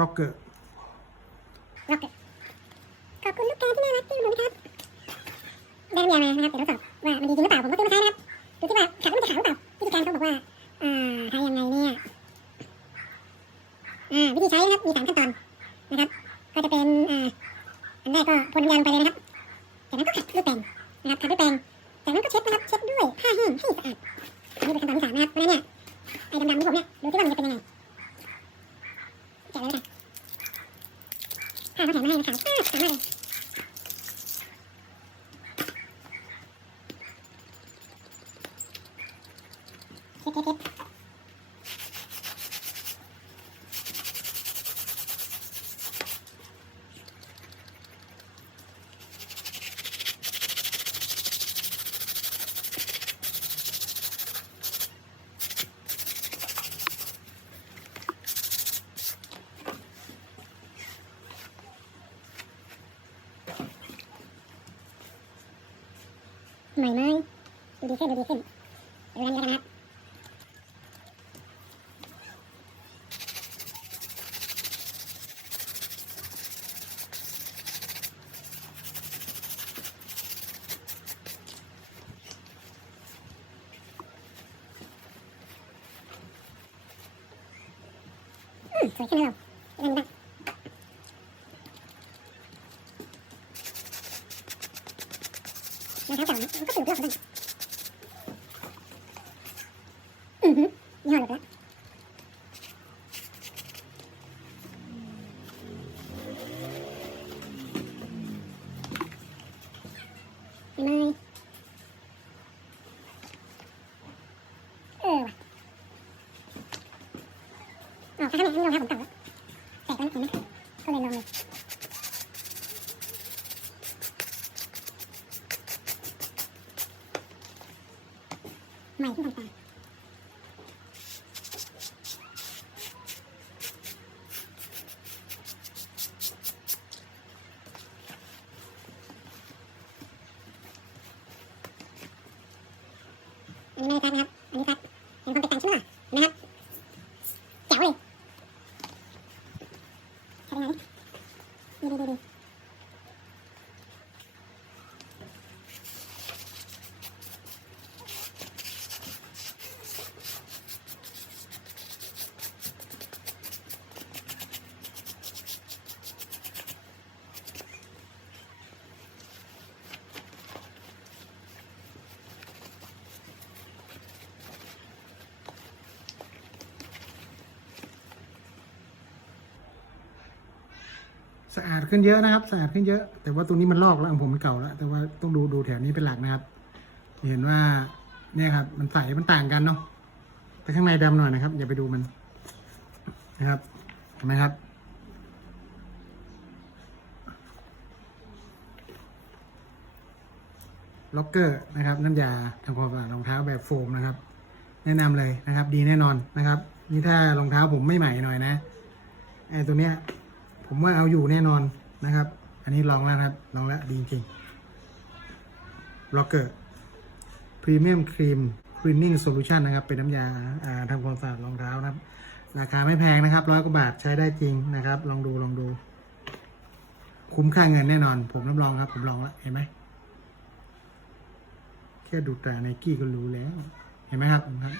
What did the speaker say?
ร็อกเกอร์ล็อกเกอร์ขอบคุณลูกค้าที่น่ารักที่อุดหนุนครับได้น้ำยามานะครับเดี๋ยวทดสอบว่ามันดีจริงหรือเปล่าผมก็ซื้อมาใช้นะครับดูที่ว่าขาวมันจะขาวหรือเปล่าวิธีการเขาบอกว่าอ่าใช้ยังไงเนี่ยอ่าวิธีใช้นะครับมีสามขั้นตอนนะครับ ก็จะเป็นอ่าอันแรกก็พ่นน้ำยาลงไปเลยนะครับจากนั้นก็ขัดด้วยแปรงนะครับขัดด้วยแปรงจากนั้นก็เช็ดนะครับเช็ดด้วยผ้าแห้งให้สะอาดอันนี้เป็นขั้นตอนที่สามนะครับเพราะฉะนั้นเนี่ยไอ้ดำๆที่ผมเนี่ยดูที่ว่ามันจะเป็นยังไงแกะเลยแล้วกันผ้า เข ให้นะครับอ่าสามารถเลยเช็ดเช็ดเช็ดใหม่ไหมดูดีขึ้นดูดีขึ้นดูนั่นแล้วกันนะครับอืมสวยขึ้นแล้วเราเล่นได้รองเท้าเก่ามัน ก็ตื่นเต้นเหมือนกันอือหือยี่ห้อหลุดแล้วเห็นไหมเออว่ะอ๋อข้างในอัน ใหม่ขึ้นต่างๆอันนี้ไม่ได้ครับนครับอันนี้ครับเห็นความแตกต่างใช่ไหมล่ะครับแจ๋วเลยใช่ไหมดูดูดูดู สะอาดขึ้นเยอะนะครับ สะอาดขึ้นเยอะ แต่ว่าตรงนี้มันลอกแล้วของผมมันเก่าแล้วแต่ว่าต้องดูดูแถวนี้เป็นหลักนะครับเห็นว่าเนี่ยครับ มันใสมันต่างกันเนาะแต่ข้างในดำหน่อยนะครับ อย่าไปดูมันนะครับเห็นไหมครับ ล็อกเกอร์นะครับ น้ำยาทำความสะอาดรองเท้าแบบโฟมนะครับ แนะนำเลยนะครับ ดีแน่นอนนะครับ นี่ถ้ารองเท้าผมไม่ใหม่หน่อยนะไอ้ตัวเนี้ย ผมว่าเอาอยู่แน่นอนนะครับ อันนี้ลองแล้วครับลองแล้วดีจริงล็อกเกอร์พรีเมียมครีมคลีนนิ่งโซลูชันนะครับ เป็นน้ำยาทำความสะอาดรองเท้านะครับ ราคาไม่แพงนะครับร้อยกว่าบาทใช้ได้จริงนะครับ ลองดูลองดู คุ้มค่าเงินแน่นอน ผมรับรองครับ ผมลองแล้วเห็นไหมแค่ดูตราไนกี้ก็รู้แล้ว เห็นไหมครับครับ